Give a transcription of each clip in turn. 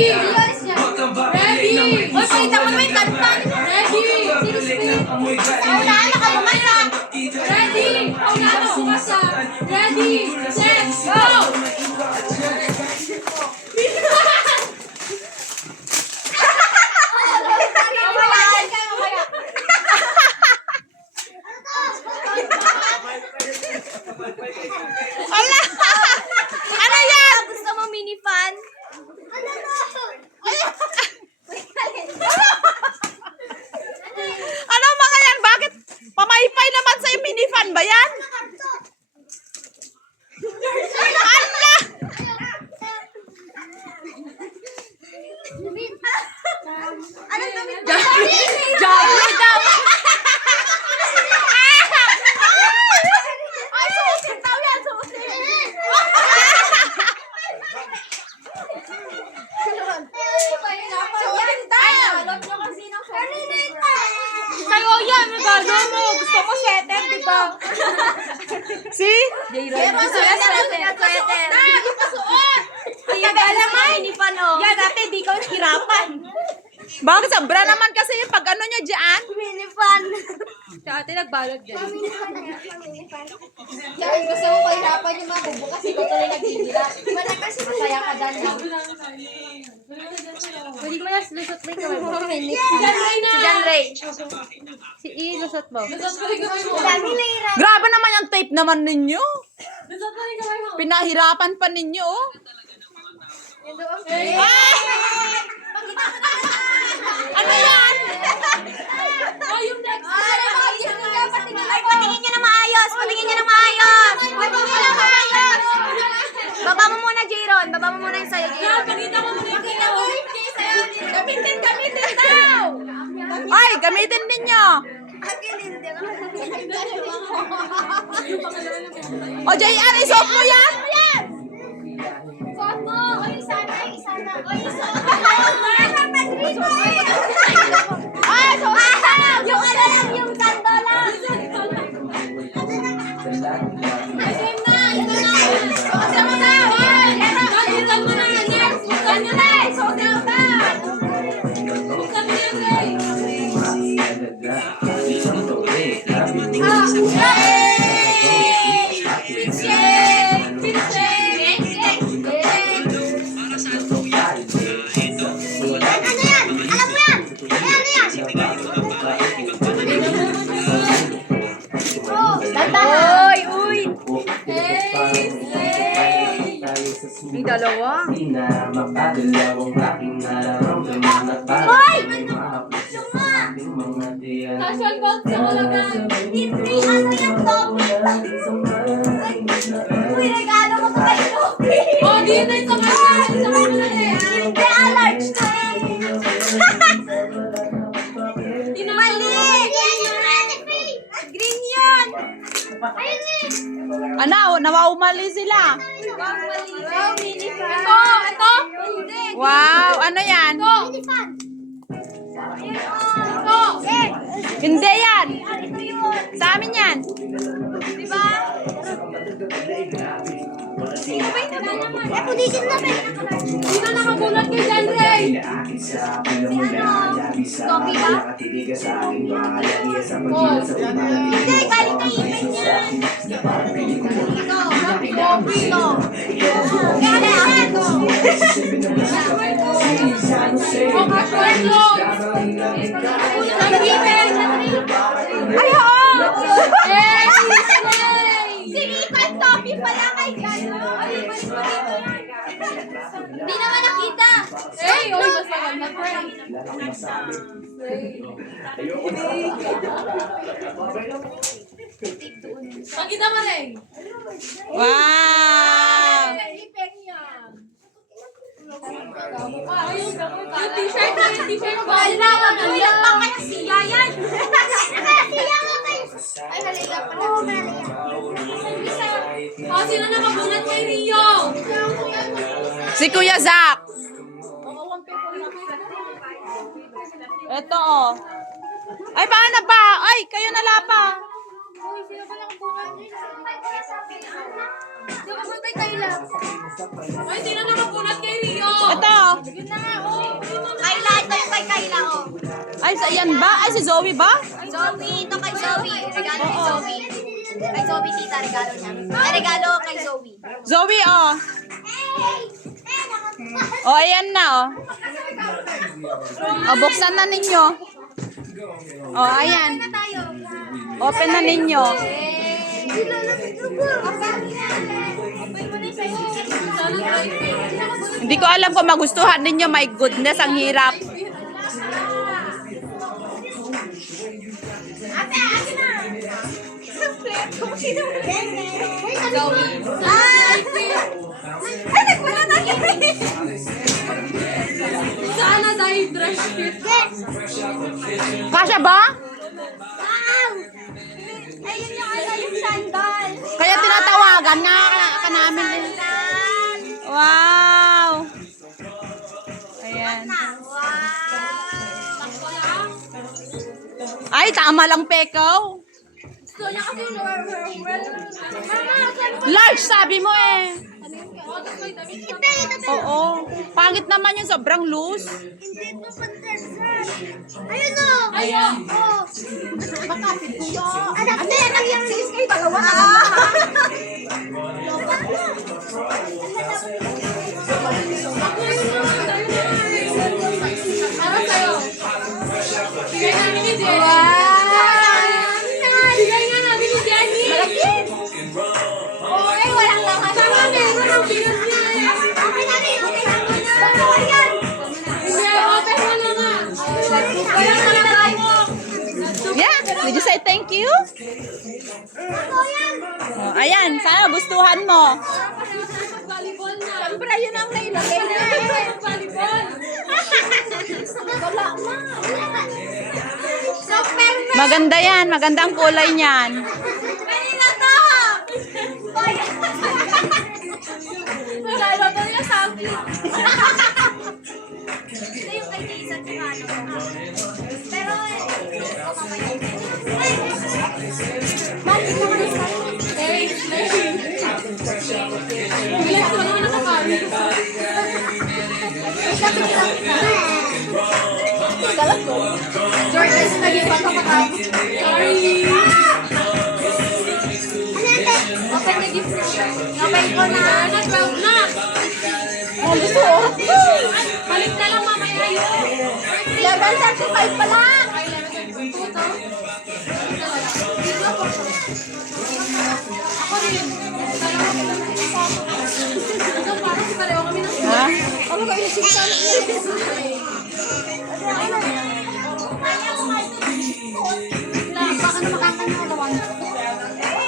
Ready! Hoy, pakita mo naman yung kanpan! Ready! Paunahan na ka bumasa! Ready! Paunahan na bumasa! Ready! Set! Go! Ala! Ano yan? Gusto mo mini fan? Ano mga yan? Bakit? Pamaypay naman sa'yo, minifan ba yan? Ala! Anong damit? Jolly daw! Ay, suotin daw yan! Suotin! Suotin daw! Alam nyo kung sinong suotin. Kayo yan! May bago mo! Gusto mo sweater, di ba? See? Kaya mo sweater! Sweater! Ipasuot! Kaya naman! Minipan o! Yan, ate, di ka hirapan. Bakit sobra naman kasi yung pag ano niya dyan? Minipan! Sa ate nagbalot dyan. Kaya gusto mo pahirapan yung mga bubo kasi ikaw tuloy nagigila. Diba na kasi masaya ka dyan no? Pwede mo na lusot ba yung kamay mo? Si John Ray. Si I, lusot mo. Dami na hirap. Grabe naman yung tape naman ninyo. Lusot mo yung kamay mo. Pinahirapan pa ninyo, oh. Ano yan? Oh, yung next. Ay, patingin nyo na maayos. Patingin nyo na maayos. Patingin nyo na maayos. Baba mo muna, Jayron. Baba mo muna yung sayo, Jayron. Pakita mo muna yung sayo. Gamitin daw. Ay, gamitin ninyo. O, JR, isuot mo yan. Suot mo. O, isa na. O, isa na. Ay, suot mo. Yung ano lang, yung kando lang. Ito na. Suot mo na. Suot mo na. Suot nyo na. Suot nyo na. Yung dalawa. Hoy! Casual box sa kalagan. Hindi ano yung topic. Uy, regalo mo to kay Topi. Oh, di na yung kamay. Hindi, large to eh. Mali! Green yun. Ayun eh. Ano, nawaumali sila. Wow, mini fan. Ito. Hindi. Wow, ano yan? Mini fan. Ito. Hindi yan. Ito yun. Sa amin yan. Diba? Sino ba yung naman? Eh, pulitin na ba? Sino nakagulat kay John Ray? Si ano? Topi ba? Hindi, galing kay Ipin yan. Ito, Topi ito. Kaya na yan. O, casual long. Ang Ipin. Ay, oo. Eh, si Ipin, Topi pala kay John. Hindi naman nakita. Eh, oy, basta ka na friend. Pakita mo rin. Wow. Yung t-shirt na, yung t-shirt ko. Wala, wala pa kaya siya yan. Siya mo kayo. Ay, halaya pa na. Oh, sino nakagulat kay Rio? Si Kuya Zach. Ito, oh. Ay, paano ba? Ay, kayo nalapa. Uy, sino ba nakabunat niya? Sino ba kay Kayla? Uy, sino nakabunat kay Rio? Ito. Yun na nga, oh. Kayla, ito yung kay Kayla, oh. Ay, sa yan ba? Ay, si Zoe ba? Zoe, ito kay Zoe. Regalo kay Zoe. Kay Zoe, tita, regalo niya. Ay, regalo kay Zoe. Zoe, oh. Oh, ayan na, oh. Oh, buksan na ninyo. Oh, ayan. Tayo. Open na ninyo. Hindi ko alam kung magustuhan ninyo. My goodness, ang hirap. Zoe. Ah! Ay, nagwala na Sana dahil dress fit. Kasya ba? Wow! Ayun yung sandal. Kaya tinatawagan nga ka namin. Sandal. Wow! Ayan. Wow! Ay, tama lang, Pekaw. Gusto niya kasi Large, sabi mo eh. Ito. Oo. Pangit naman yung sobrang loose. Ayun o. Ayan. Oh. Bakapit ko yun. Anak, nag-iangsis kayo dalawa. Para sa'yo. Bigay namin ni Jenny. Bigay nga namin ni Jenny. Oh, eh, walang lakas. Sana meron ang bigat niya eh. Okay na rin. Okay na rin. Bawal yan. Hindi, open mo na nga. Walang lakas. Yeah. Did you say thank you? Ako yan. Oh, ayan. Sana gustuhan mo. Volleyball na. Siyempre, yun ang nailagay na. Volleyball. Wala na. So, perfect. Maganda yan. Maganda ang kulay niyan. Kanina to. Lalo to yung something. Ito yung kay Jason tsaka ano. Pero, ito mamaya. Bakit naman yung Bilis ko naman nakakari. Jordan, naging bata pa tayo. Sorry. Open the gift. Open ko na. Na 12 na. Oh, gusto ko. Balik na lang mamaya yun. Level 35 pa lang. Ay, level 2 to. Ako rin. Ito parang si pareho kami ng Ha? Ano ba yung sinta? Baka na makakanawan.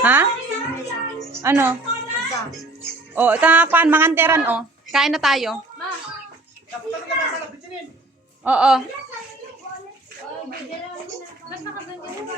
Ha? Ano? Oh, ito nga kuan, manganteran oh. Kain na tayo. Ma. Oo. Ba't nakaganyan?